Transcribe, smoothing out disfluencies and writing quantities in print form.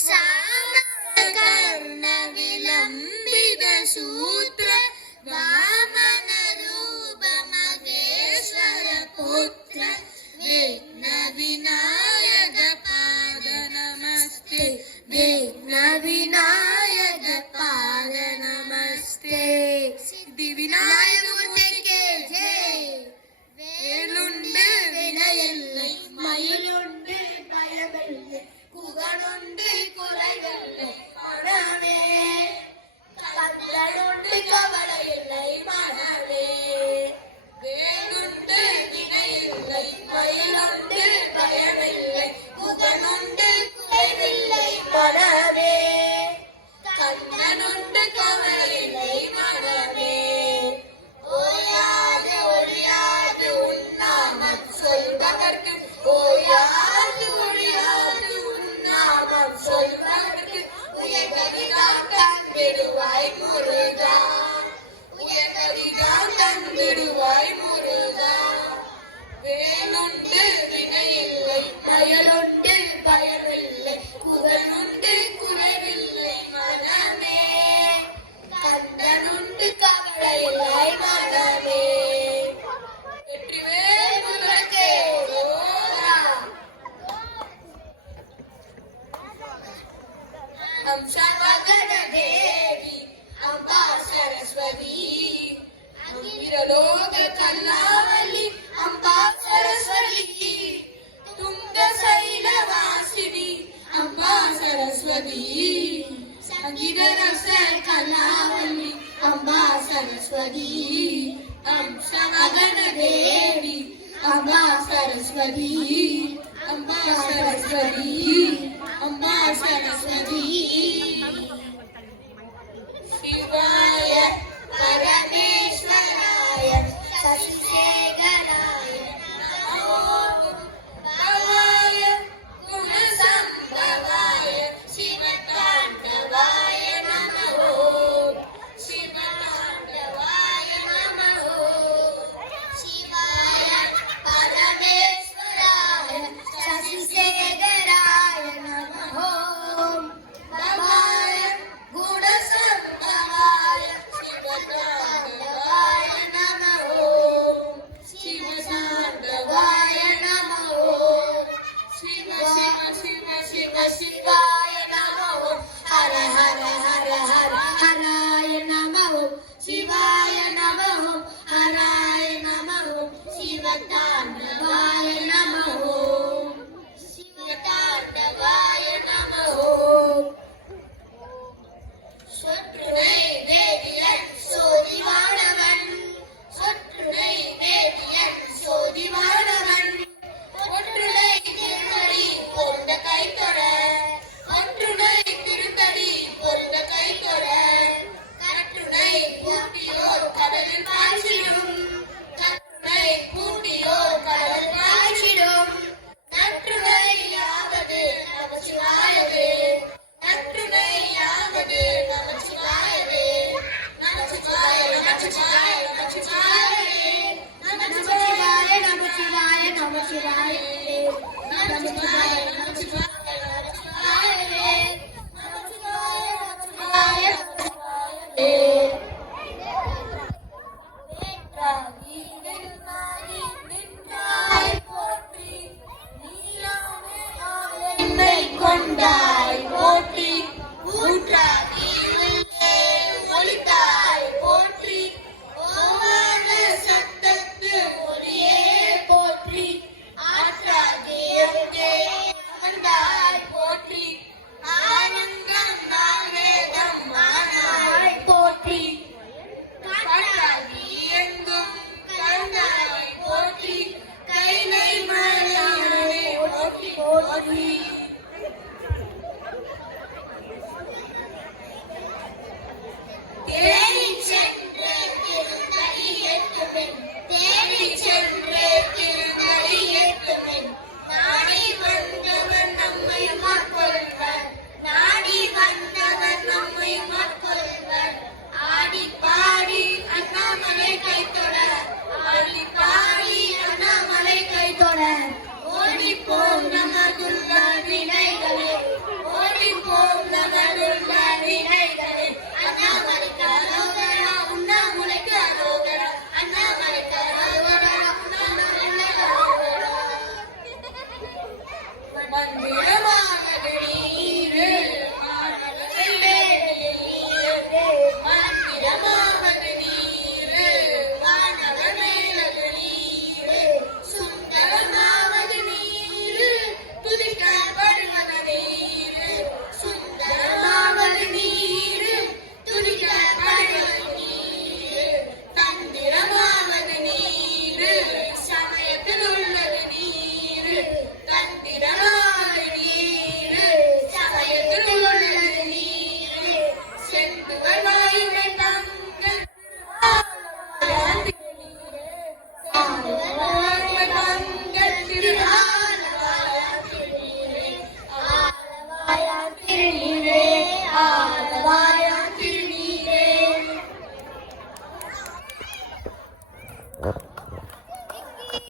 सामकर्ण विलंबित सूत्र वामन रूप मगेश्वर पुत्र विघ्न विनायक पाद नमस्ते विघ्न विनायक पाद नमस्ते सिद्धि विनायक मूर्ति के जय வேலுண்டு வினையில்லை மயிலுண்டு பயமில்லை குகனுண்டு குறைவில்லை மனமே கந்தனுண்டு கவலை இல்லை மனமே வேலுண்டு வினையில்லை மயிலுண்டு பயமில்லை குகனுண்டு குறைவில்லை மனமே கந்தனுண்டு கவலை இல்லை மனமே ஓயாது ஒழியாது உன்னாமம் சொல்பவர்க்கு ஓயாது ஒழியாது உன்னாமம் சொல்பவர்க்கு உயர்கதிதான் தந்திடுவாய் முருகா உயர்கதிதான் தந்திடுவாய் முருகா வேலுண்டு வினையில்லை மயலுண்டு பயமில்லை குகனுண்டு குறைவில்லை மனமே கந்தனுண்டு கவலை இல்லை மனமே வெற்றிவேல் முருகனுக்கே ரோரா அம்சவகன தேவி அம்பா சரஸ்வதி அகிரலோக கல்லாவல்லி அம்பா சரஸ்வதி துங்க சைலவாசினி அம்பா சரஸ்வதி சங்கீதரச கலாவல்லி அம்பா சரஸ்வதி அம்சவகன தேவி அம்பா சரஸ்வதி அம்பா சரஸ்வதி